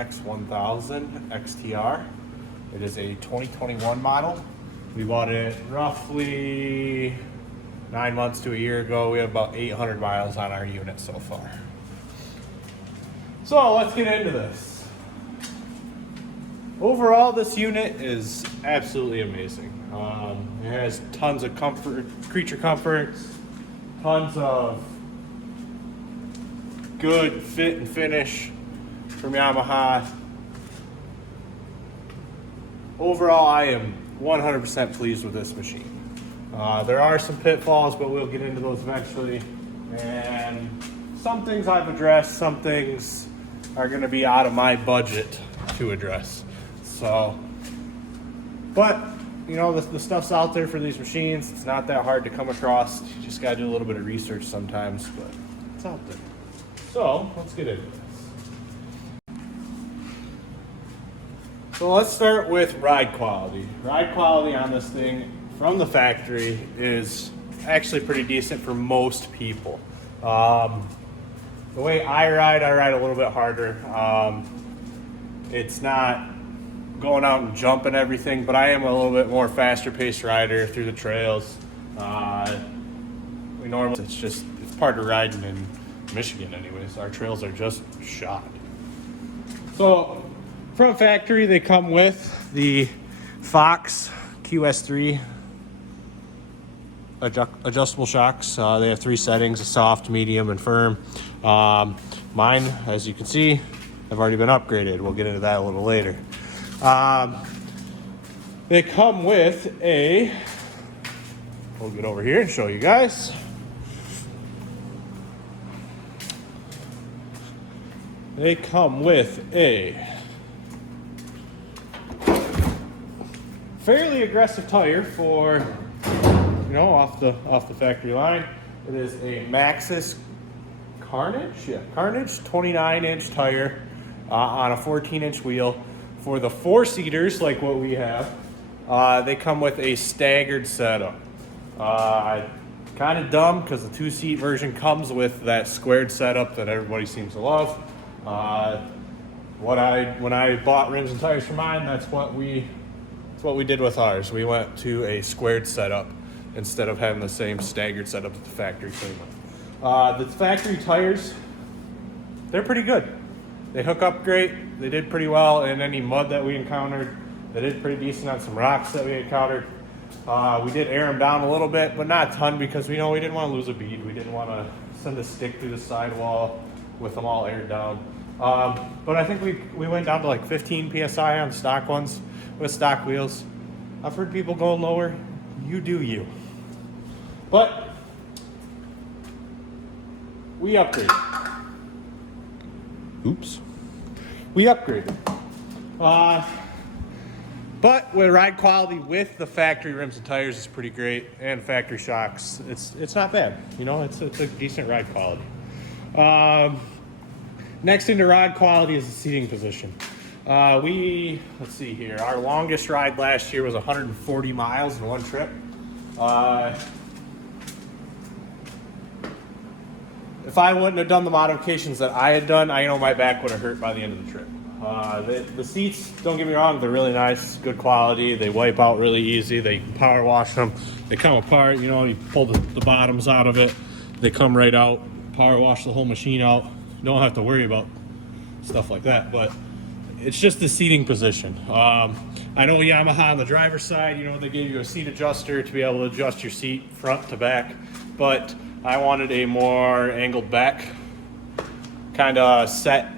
Rmax 1000 XTR. It is a 2021 model. We bought it roughly 9 months to a year ago. We have about 800 miles on our unit so far. So let's get into this. Overall, this unit is absolutely amazing. It has tons of comfort, creature comforts, tons of good fit and finish from Yamaha. Overall, I am 100% pleased with this machine. There are some pitfalls, but we'll get into those eventually. And some things I've addressed, some things are going to be out of my budget to address. So, but you know, the stuff's out there for these machines. It's not that hard to come across. You just got to do a little bit of research sometimes, but it's out there. So let's get into this. So let's start with ride quality. Ride quality on this thing from the factory is actually pretty decent for most people. The way I ride a little bit harder. It's not going out and jumping everything, but I am a little bit more faster paced rider through the trails. It's part of riding in Michigan anyways. Our trails are just shot. So from factory, they come with the Fox QS3 adjustable shocks. They have 3 settings: a soft, medium, and firm. Mine, as you can see, have already been upgraded. We'll get into that a little later. They come with we'll get over here and show you guys. They come with a fairly aggressive tire for, you know, off the factory line. It is a Maxxis Carnage 29-inch tire on a 14-inch wheel. For the 4-seaters, like what we have, they come with a staggered setup. Kind of dumb because the 2-seat version comes with that squared setup that everybody seems to love. When I bought rims and tires for mine, that's what we did with ours. We went to a squared setup instead of having the same staggered setup that the factory came with. The factory tires, they're pretty good. They hook up great. They did pretty well in any mud that we encountered. They did pretty decent on some rocks that we encountered. We did air them down a little bit, but not a ton, because we didn't want to lose a bead. We didn't want to send a stick through the sidewall with them all aired down. But I think we went down to like 15 PSI on stock ones with stock wheels. I've heard people going lower. You do you. But we upgraded. Oops. We upgraded. But with ride quality with the factory rims and tires is pretty great, and factory shocks, it's not bad. You know, it's a decent ride quality. Next into ride quality is the seating position. Let's see here. Our longest ride last year was 140 miles in one trip. If I wouldn't have done the modifications that I had done, I know my back would have hurt by the end of the trip. The seats, don't get me wrong, they're really nice, good quality. They wipe out really easy. They can power wash them. They come apart, you know, you pull the bottoms out of it. They come right out, power wash the whole machine out. You don't have to worry about stuff like that, but it's just the seating position. I know Yamaha on the driver's side, you know, they gave you a seat adjuster to be able to adjust your seat front to back, but I wanted a more angled back, kind of set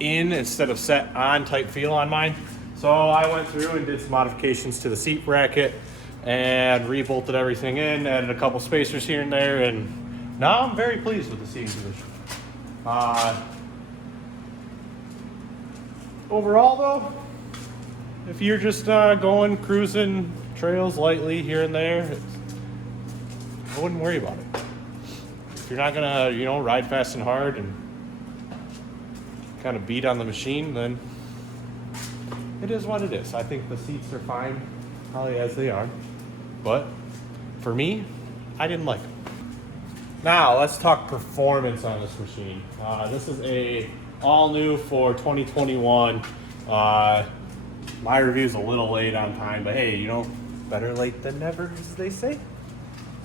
in instead of set on type feel on mine. So I went through and did some modifications to the seat bracket and rebolted everything in, added a couple spacers here and there, and now I'm very pleased with the seating position. Overall though, if you're just going cruising trails lightly here and there, I wouldn't worry about it. If you're not gonna, you know, ride fast and hard and kind of beat on the machine, then it is what it is. I think the seats are fine, probably as they are, but for me, I didn't like them. Now let's talk performance on this machine. This is a all new for 2021. My review's a little late on time, but hey, you know, better late than never, as they say.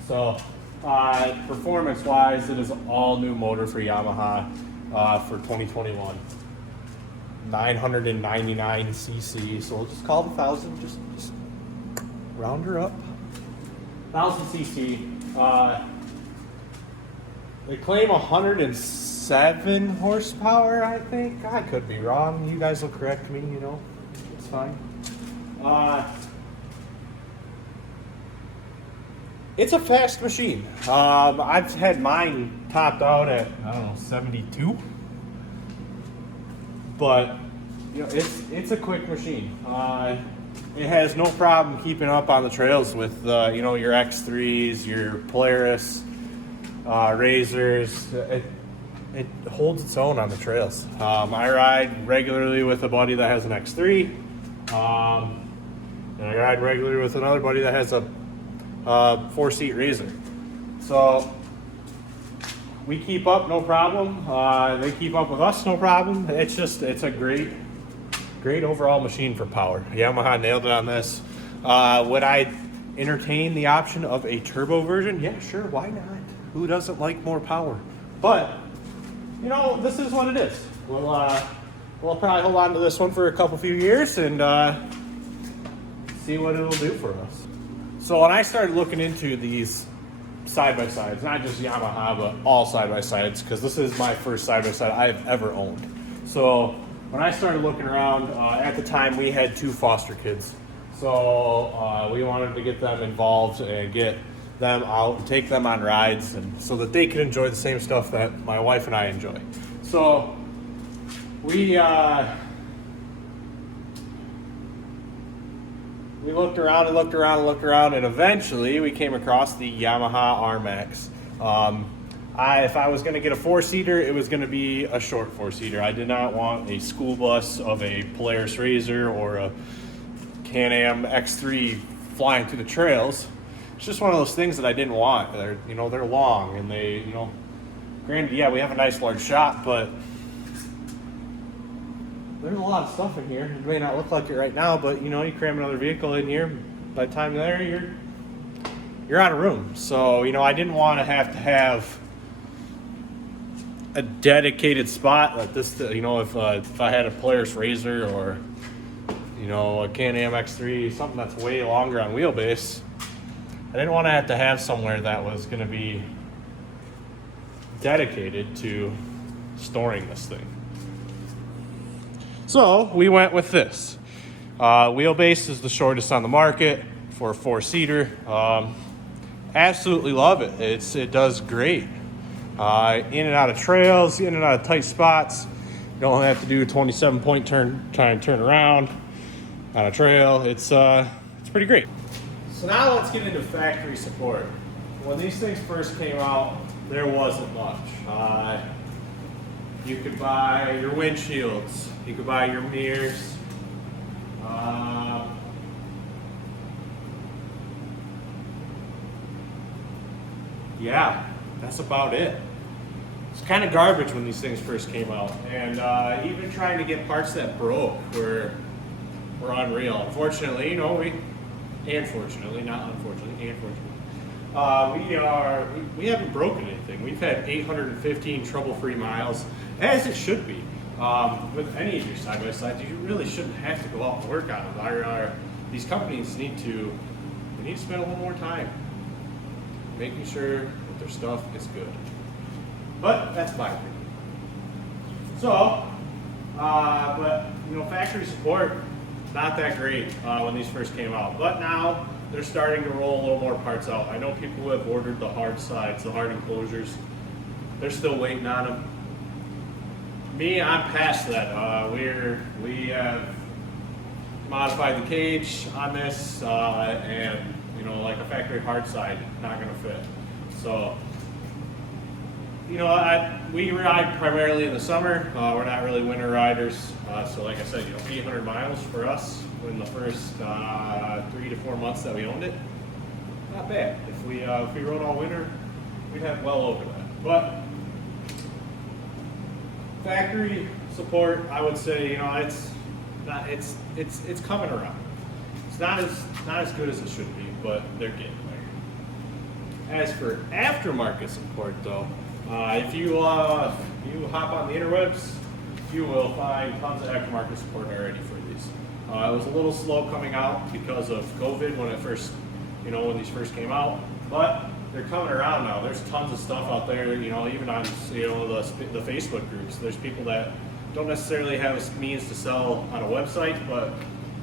So, performance-wise, it is an all-new motor for Yamaha for 2021. 999 cc, so we'll just call it 1,000. Just round her up. 1,000 cc. They claim 107 horsepower, I think. I could be wrong. You guys will correct me, you know. It's fine. It's a fast machine. I've had mine topped out at, I don't know, 72. But, you know, it's a quick machine. It has no problem keeping up on the trails with, you know, your X3s, your Polaris, Razors. It holds its own on the trails. I ride regularly with a buddy that has an X3, and I ride regularly with another buddy that has a 4-seat Razor. So we keep up, no problem. They keep up with us, no problem. It's a great overall machine for power. Yamaha nailed it on this. Would I entertain the option of a turbo version? Yeah, sure, why not? Who doesn't like more power? But, you know, this is what it is. We'll probably hold on to this one for a few years and see what it'll do for us. So when I started looking into these side-by-sides, not just Yamaha, but all side-by-sides, because this is my first side-by-side I've ever owned. So when I started looking around, at the time we had 2 foster kids. So we wanted to get them involved and get them out and take them on rides, and so that they could enjoy the same stuff that my wife and I enjoy. So we looked around and looked around and looked around, and eventually we came across the Yamaha Rmax. If I was going to get a 4-seater, it was going to be a short 4-seater. I did not want a school bus of a Polaris Razor or a Can-Am X3 flying through the trails. It's just one of those things that I didn't want. They're long, and they, you know, granted, yeah, we have a nice large shop, but there's a lot of stuff in here. It may not look like it right now, but you know, you cram another vehicle in here, by the time there, you're out of room. So, you know, I didn't want to have a dedicated spot like this. You know, if I had a Polaris Razor or, you know, a Can-Am X3, something that's way longer on wheelbase, I didn't want to have somewhere that was going to be dedicated to storing this thing. So we went with this. Wheelbase is the shortest on the market for a 4-seater. Absolutely love it. It does great. In and out of trails, in and out of tight spots. You don't have to do a 27-point turn around on a trail. It's pretty great. So now let's get into factory support. When these things first came out, there wasn't much. You could buy your windshields, you could buy your mirrors, yeah, that's about it. It's kind of garbage when these things first came out, and even trying to get parts that broke were unreal. Unfortunately, you know, we haven't broken anything. We've had 815 trouble-free miles, as it should be. With any of your side-by-sides, you really shouldn't have to go out and work on them. These companies need to spend a little more time making sure that their stuff is good. But that's my opinion. So, but you know, factory support, not that great when these first came out. But now they're starting to roll a little more parts out. I know people who have ordered the hard sides, the hard enclosures. They're still waiting on them. Me, I'm past that. We have modified the cage on this, and you know, like a factory hard side, not gonna fit. So, you know, we ride primarily in the summer. We're not really winter riders. So like I said, you know, 800 miles for us in the first 3 to 4 months that we owned it. Not bad. If we rode all winter, we'd have well over that. But factory support, I would say, you know, it's coming around. It's not as good as it should be, but they're getting there. As for aftermarket support, though, if you hop on the interwebs, you will find tons of aftermarket support already for these. It was a little slow coming out because of COVID when when these first came out, but they're coming around now. There's tons of stuff out there, you know, even on the Facebook groups. There's people that don't necessarily have a means to sell on a website, but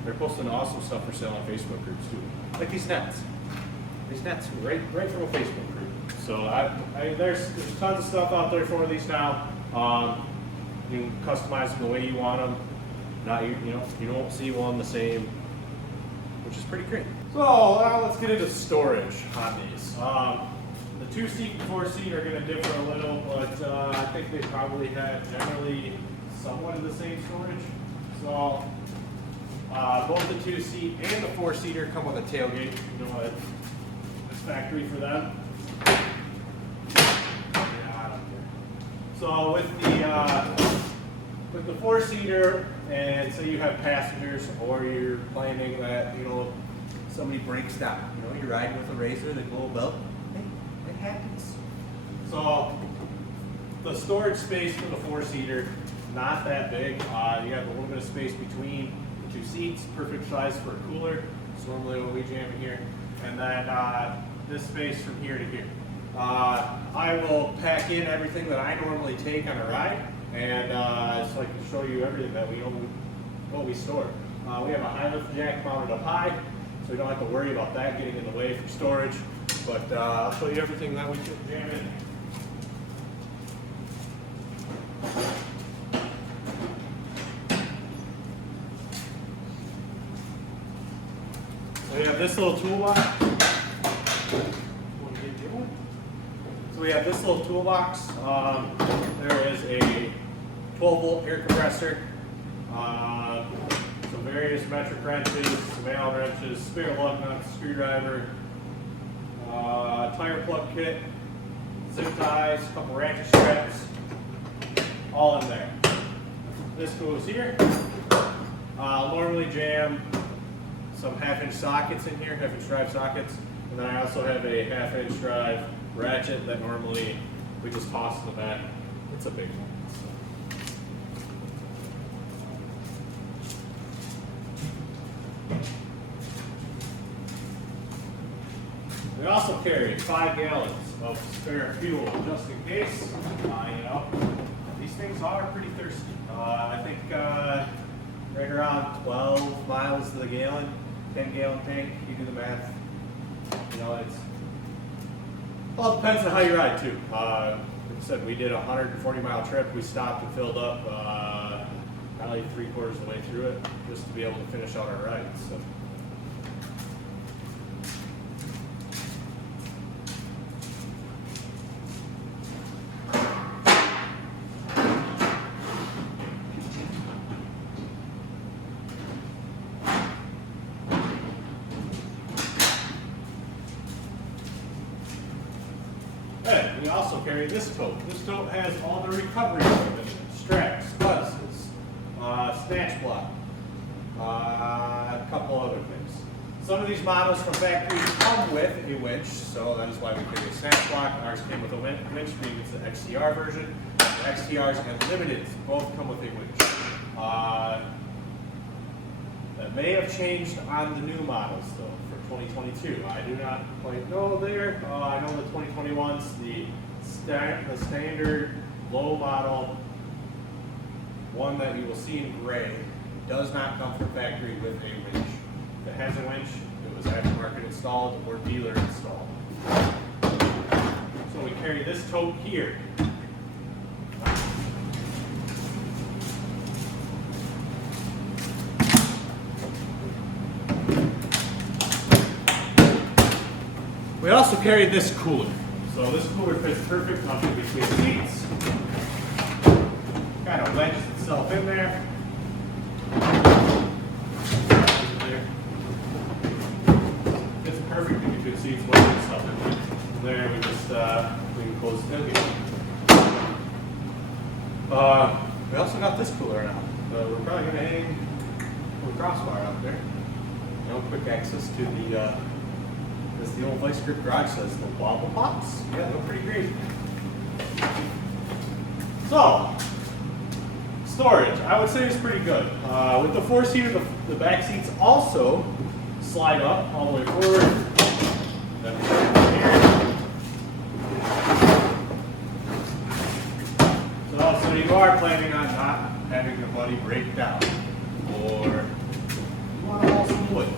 they're posting awesome stuff for sale on Facebook groups too. Like these nets. These nets, right from a Facebook group. So there's tons of stuff out there for these now. You can customize them the way you want them. You won't see one the same, which is pretty great. So now let's get into storage on these. The 2-seat and 4-seat are going to differ a little, but I think they probably have generally somewhat of the same storage. So both the 2-seat and the 4-seater come with a tailgate. You know, it's factory for them. So with the 4-seater, and say you have passengers, or you're planning that somebody breaks down, you're riding with a razor, the global belt, it happens. So the storage space for the 4-seater, not that big. You have a little bit of space between the 2 seats, perfect size for a cooler. It's normally what we jam in here, and then this space from here to here. I will pack in everything that I normally take on a ride, and so I can show you everything that what we store. We have a high lift jack mounted up high, so we don't have to worry about that getting in the way for storage. But I'll show you everything that we can jam in. So we have this little toolbox. So we have this little toolbox. There is a 12-volt air compressor, some various metric wrenches, some Allen wrenches, spare lug nuts, screwdriver, tire plug kit, zip ties, a couple ratchet straps, all in there. This goes here. Normally jam some 1/2-inch sockets in here, 1/2-inch drive sockets, and then I also have a 1/2-inch drive ratchet that normally we just toss in the back. It's a big one. We also carry 5 gallons of spare fuel just in case. These things are pretty thirsty. I think right around 12 miles to the gallon, 10-gallon tank. You do the math. Well, it depends on how you ride too. Like I said, we did a 140-mile trip. We stopped and filled up probably 3/4 of the way through it just to be able to finish out our ride. So. We also carry this tote. This tote has all the recovery equipment, straps, buses, snatch block, a couple other things. Some of these models from factory come with a winch, so that is why we carry a snatch block. Ours came with a winch, being it's the XTR version. The XTRs and Limiteds both come with a winch. That may have changed on the new models though. 2022. I do not quite know there. I know the 2021s, the standard low model one that you will see in gray does not come from factory with a winch. If it has a winch, it was aftermarket installed or dealer installed. So we carry this tote here. We also carry this cooler. So this cooler fits perfect up in between seats. Kind of wedges itself in there. It's perfect in between seats, wedges itself in there. There we can close the tailgate. We also got this cooler now. We're probably going to hang a little crossbar up there. You know, quick access to the, as the old Vice Grip garage says, the wobble pops. Yeah, they're pretty great. So, storage, I would say is pretty good. With the 4-seater, the back seats also slide up all the way forward. So you are planning on not having your buddy break down, or you want to haul some wood.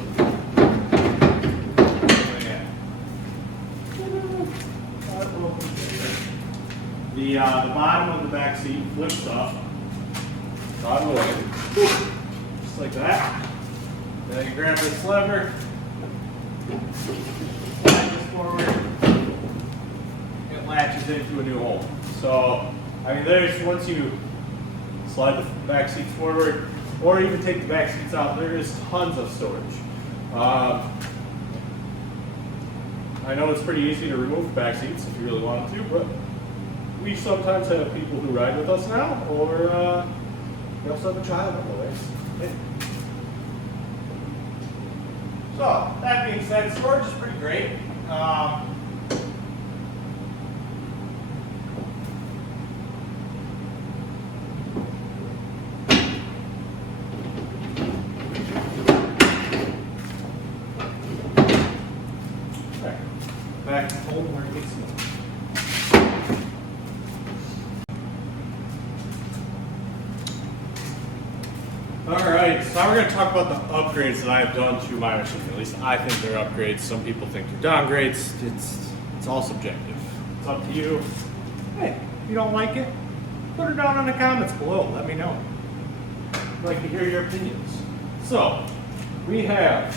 The bottom of the back seat flips up, on the way, just like that. Then you grab this lever, slide this forward, it latches into a new hole. So, I mean, there's, once you slide the back seats forward, or even take the back seats out, there is tons of storage. I know it's pretty easy to remove the back seats if you really wanted to, but we sometimes have people who ride with us now, or we also have a child on the way. So, that being said, storage is pretty great. Back to home where it gets me. Alright, so we're going to talk about the upgrades that I have done to my machine. At least I think they're upgrades. Some people think they're downgrades. It's all subjective. It's up to you. Hey, if you don't like it, put it down in the comments below. Let me know. I'd like to hear your opinions. So, we have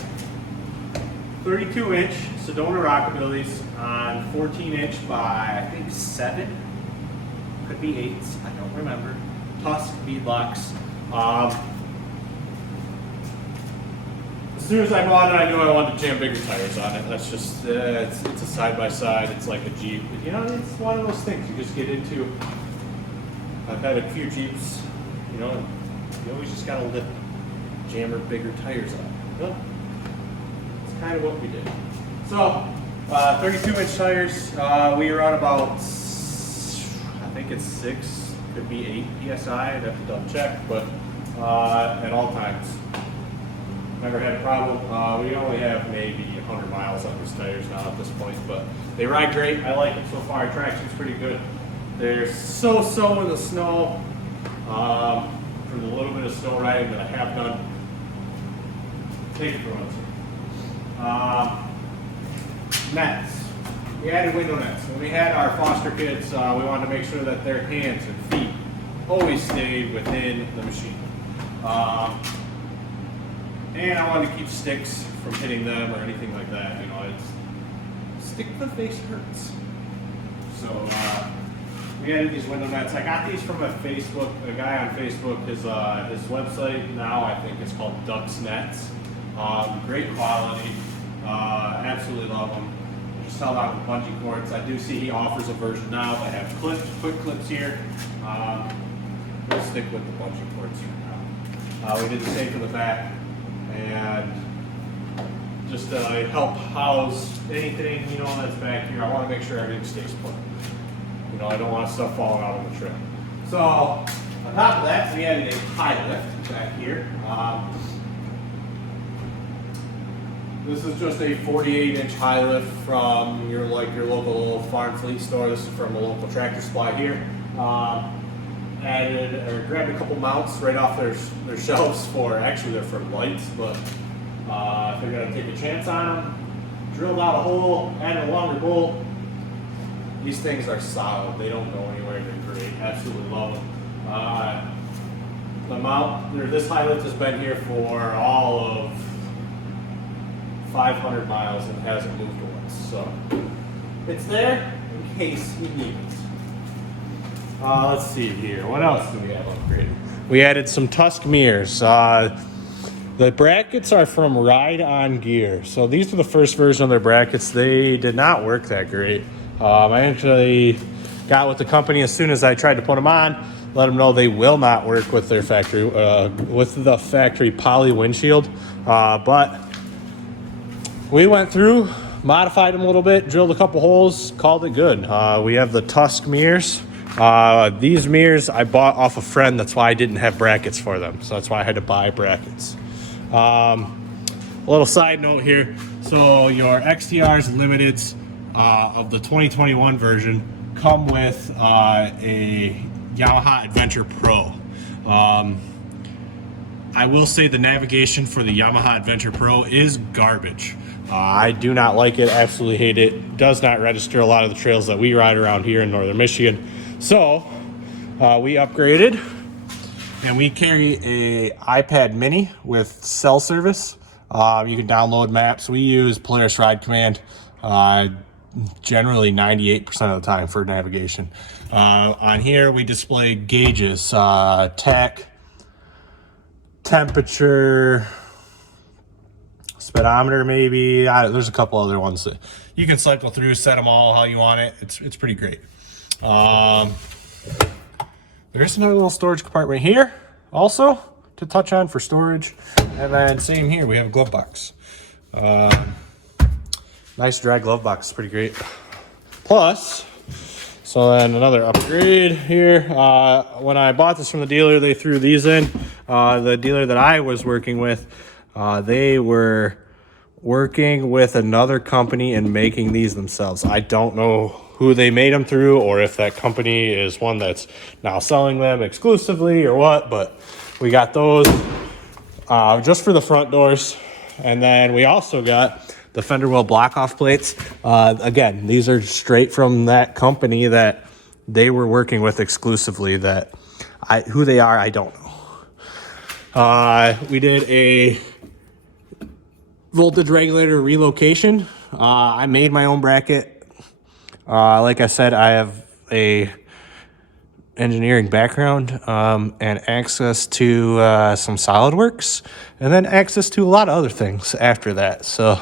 32-inch Sedona Rockabillys on 14-inch by, I think, 7. Could be 8s. I don't remember. Tusk beadlocks. As soon as I bought it, I knew I wanted to jam bigger tires on it. That's just, it's a side-by-side. It's like a Jeep. You know, it's one of those things you just get into. I've had a few Jeeps, you know, and you always just got to lift jammer bigger tires on it. Well, that's kind of what we did. So, 32-inch tires, we run about, I think it's 6, could be 8 PSI. I'd have to double check, but at all times. Never had a problem. We only have maybe 100 miles on these tires now at this point, but they ride great. I like them so far. Traction's pretty good. They're so-so in the snow. For the little bit of snow riding that I have done, take it for what it's nets. We added window nets. When we had our foster kids, we wanted to make sure that their hands and feet always stayed within the machine. And I wanted to keep sticks from hitting them or anything like that. You know, it's stick to the face hurts. So we added these window nets. I got these from a guy on Facebook. His website now, I think, is called Ducks Nets. Great quality. Absolutely love them. Just held out with bungee cords. I do see he offers a version now that have quick clips here. We'll stick with the bungee cords for now. We did the same for the back. And just to help house anything, you know, that's back here, I want to make sure everything stays put. You know, I don't want stuff falling out on the trim. So, on top of that, we added a high lift back here. This is just a 48-inch high lift from your local farm fleet store. This is from a local Tractor Supply here. Grabbed a couple mounts right off their shelves actually they're for lights, but if they're gonna take a chance on them, drilled out a hole, added a longer bolt. These things are solid. They don't go anywhere. They're great. Absolutely love them. The mount, this high lift has been here for all of 500 miles and hasn't moved once. So it's there in case you need it. Let's see here. What else do we have upgraded? We added some Tusk Mirrors. The brackets are from Ride On Gear. So these are the first version of their brackets. They did not work that great. I actually got with the company as soon as I tried to put them on. let them know they will not work with their factory, with the factory poly windshield. But we went through, modified them a little bit, drilled a couple holes, called it good. We have the Tusk Mirrors. These mirrors I bought off a friend. That's why I didn't have brackets for them. So that's why I had to buy brackets. A little side note here. So your XTRs and Limiteds of the 2021 version come with a Yamaha Adventure Pro. I will say the navigation for the Yamaha Adventure Pro is garbage. I do not like it, absolutely hate it. Does not register a lot of the trails that we ride around here in northern Michigan. So we upgraded, and we carry a iPad mini with cell service. You can download maps. We use Polaris Ride Command generally 98% of the time for navigation. On here we display gauges, tech, temperature, speedometer maybe. There's a couple other ones that you can cycle through, set them all how you want it. It's pretty great. There's another little storage compartment here also to touch on for storage. And then same here, we have a glove box. Nice dry glove box, pretty great. Plus, so then another upgrade here. When I bought this from the dealer, they threw these in. The dealer that I was working with, they were working with another company and making these themselves. I don't know who they made them through, or if that company is one that's now selling them exclusively or what, but we got those just for the front doors. And then we also got the fender well block off plates. Again, these are straight from that company that they were working with exclusively. That who they are, I don't know. We did a voltage regulator relocation. I made my own bracket. Like I said, I have a engineering background and access to some SolidWorks, and then access to a lot of other things after that. So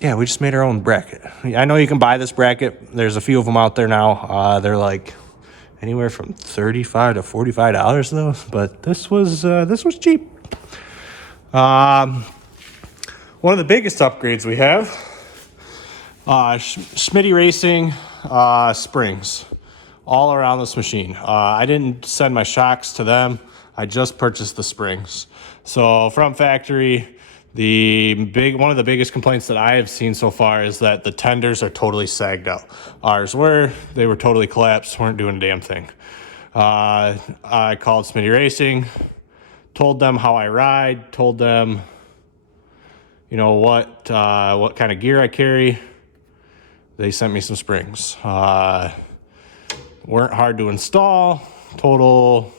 yeah, we just made our own bracket. I know you can buy this bracket. There's a few of them out there now. They're like anywhere from $35 to $45 though, but this was cheap. One of the biggest upgrades we have, Schmitty Racing springs all around this machine. I didn't send my shocks to them. I just purchased the springs. So from factory, one of the biggest complaints that I have seen so far is that the tenders are totally sagged out. Ours they were totally collapsed, weren't doing a damn thing. I called Schmitty Racing, told them how I ride, told them, you know, what kind of gear I carry. They sent me some springs. Weren't hard to install. Total,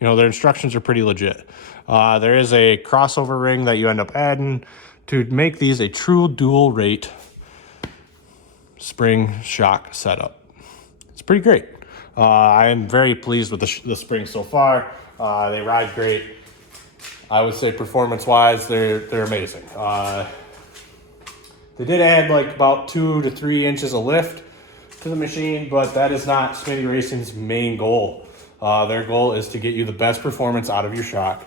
you know, their instructions are pretty legit. There is a crossover ring that you end up adding to make these a true dual rate spring shock setup. It's pretty great. I am very pleased with the springs so far. They ride great. I would say performance-wise, they're amazing. They did add like about 2 to 3 inches of lift to the machine, but that is not Schmitty Racing's main goal. Their goal is to get you the best performance out of your shock,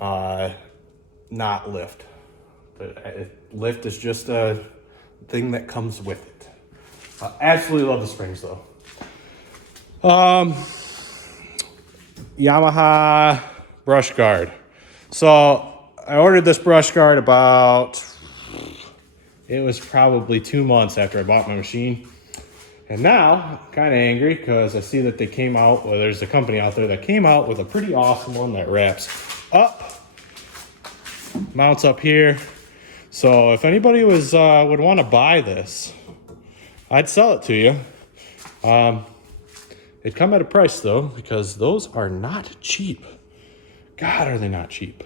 not lift. Lift is just a thing that comes with it. Absolutely love the springs though. Yamaha brush guard. So I ordered this brush guard it was probably 2 months after I bought my machine. And now I'm kind of angry because I see that they came out, well, there's a company out there that came out with a pretty awesome one that wraps up, mounts up here. So if anybody would want to buy this, I'd sell it to you. It'd come at a price though, because those are not cheap. God, are they not cheap.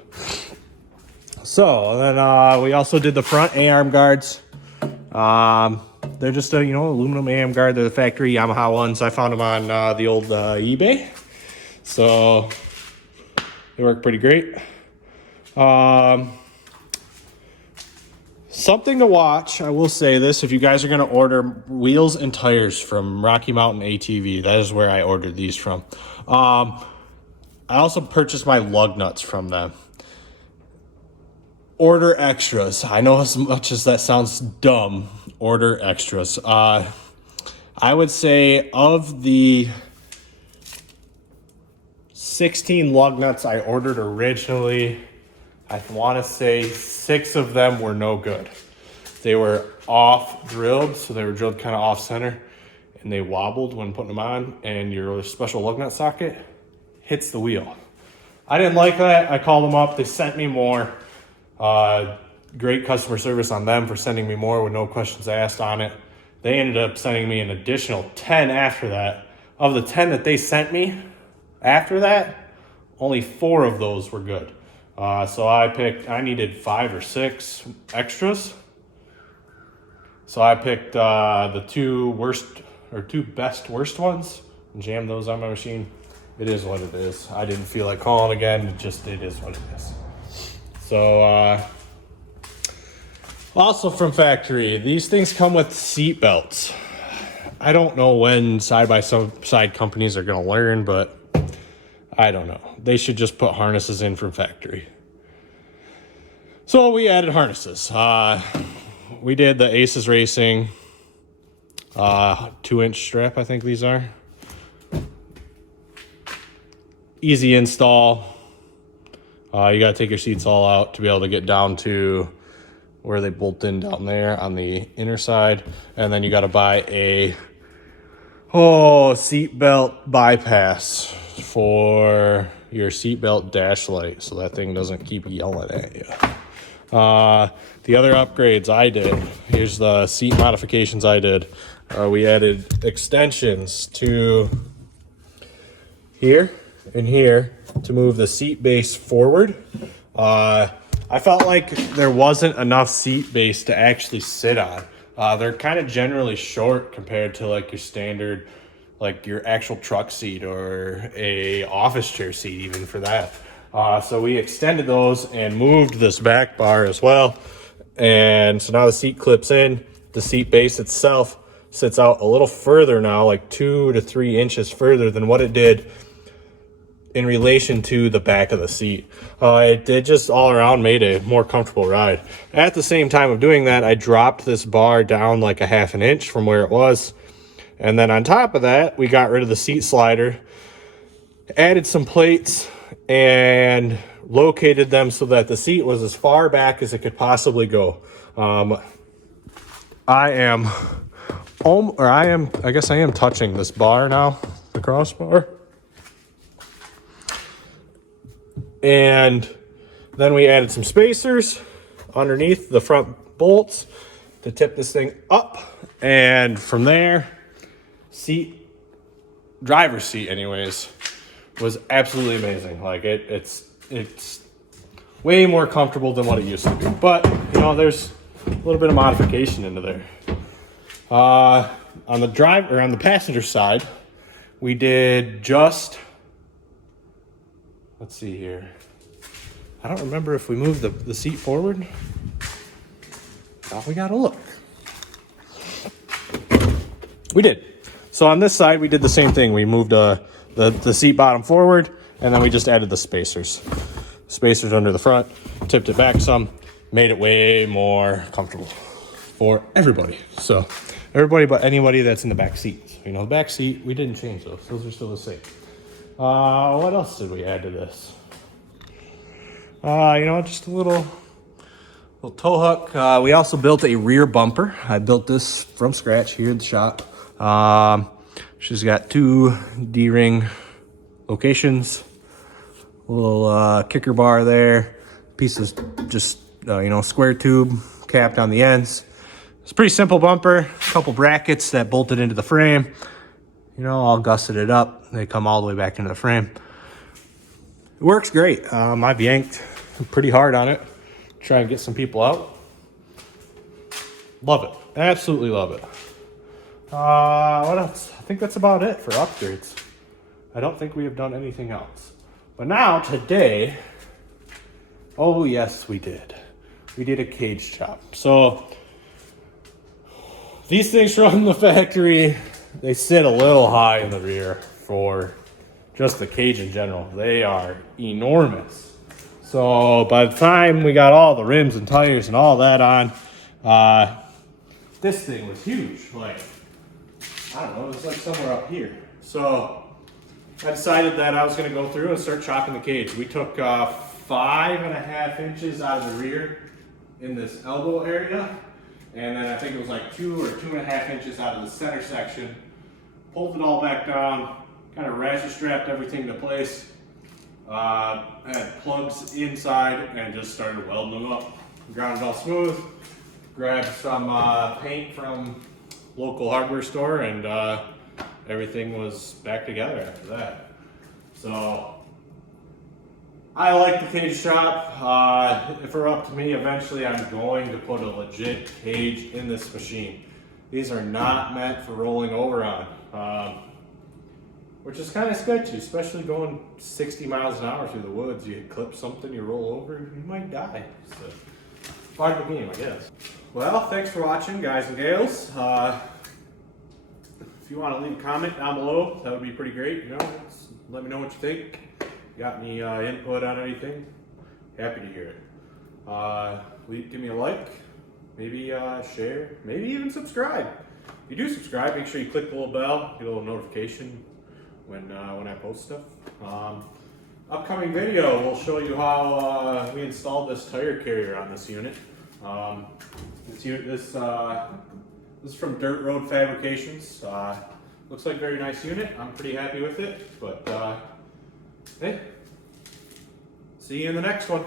So then we also did the front A-arm guards. They're just a, aluminum A-arm guard. They're the factory Yamaha ones. I found them on the old eBay. So they work pretty great. Something to watch, I will say this, if you guys are going to order wheels and tires from Rocky Mountain ATV, that is where I ordered these from. I also purchased my lug nuts from them. Order extras. I know as much as that sounds dumb, order extras. I would say of the 16 lug nuts I ordered originally, I want to say 6 of them were no good. They were off drilled, so they were drilled kind of off center, and they wobbled when putting them on, and your special lug nut socket hits the wheel. I didn't like that. I called them up. They sent me more. Great customer service on them for sending me more with no questions asked on it. They ended up sending me an additional 10 after that. Of the 10 that they sent me after that, only 4 of those were good. So I needed 5 or 6 extras. So I picked the 2 best worst ones and jammed those on my machine. It is what it is. I didn't feel like calling again. It is what it is. So also from factory, these things come with seat belts. I don't know when side-by-side companies are going to learn, but I don't know. They should just put harnesses in from factory. So we added harnesses. We did the Aces Racing 2-inch strap, I think these are. Easy install. You got to take your seats all out to be able to get down to where they bolt in down there on the inner side. And then you got to buy a seat belt bypass for your seatbelt dash light so that thing doesn't keep yelling at you. The other upgrades I did, here's the seat modifications I did. We added extensions to here and here to move the seat base forward. I felt like there wasn't enough seat base to actually sit on. They're kind of generally short compared to like your standard, like your actual truck seat or a office chair seat even for that. So we extended those and moved this back bar as well. And so now the seat clips in. The seat base itself sits out a little further now, like 2 to 3 inches further than what it did in relation to the back of the seat. It just all around made a more comfortable ride. At the same time of doing that, I dropped this bar down like a 1/2 inch from where it was. And then on top of that, we got rid of the seat slider, added some plates, and located them so that the seat was as far back as it could possibly go. I guess I am touching this bar now, the crossbar. And then we added some spacers underneath the front bolts to tip this thing up. And from there, driver's seat anyways, was absolutely amazing. Like it's way more comfortable than what it used to be. But, you know, there's a little bit of modification into there. On the passenger side, we did just, let's see here. I don't remember if we moved the seat forward. Now we gotta look. We did. So on this side, we did the same thing. We moved the seat bottom forward, and then we just added the spacers. Spacers under the front, tipped it back some, made it way more comfortable for everybody. So everybody but anybody that's in the back seat. You know, the back seat, we didn't change those. Those are still the same. What else did we add to this? Just a little tow hook. We also built a rear bumper. I built this from scratch here in the shop. She's got 2 D-ring locations, a little kicker bar there, piece of just square tube capped on the ends. It's a pretty simple bumper, a couple brackets that bolted into the frame. All gusseted it up. They come all the way back into the frame. It works great. I've yanked pretty hard on it. Try and get some people out. Love it. Absolutely love it. What else? I think that's about it for upgrades. I don't think we have done anything else. But now, today, oh yes, we did. we did a cage chop. So these things from the factory, they sit a little high in the rear for just the cage in general. They are enormous. So by the time we got all the rims and tires and all that on, this thing was huge. Like, I don't know, it was like somewhere up here. So I decided that I was going to go through and start chopping the cage. We took 5.5 inches out of the rear in this elbow area, and then I think it was like 2 or 2.5 inches out of the center section. Pulled it all back down, kind of ratchet strapped everything into place. Had plugs inside and just started welding them up. Ground it all smooth. Grabbed some paint from local hardware store, and everything was back together after that. So I like the cage shop. If it were up to me, eventually I'm going to put a legit cage in this machine. These are not meant for rolling over on, which is kind of sketchy, especially going 60 miles an hour through the woods. You clip something, you roll over, you might die. So, part of the game, I guess. Well, thanks for watching, guys and gals. If you want to leave a comment down below, that would be pretty great. You know, let me know what you think. Got any input on anything? Happy to hear it. Give me a like, maybe share, maybe even subscribe. If you do subscribe, make sure you click the little bell, get a little notification when I post stuff. Upcoming video, we'll show you how we installed this tire carrier on this unit. This is from Dirt Road Fabrications. Looks like a very nice unit. I'm pretty happy with it, but hey, see you in the next one.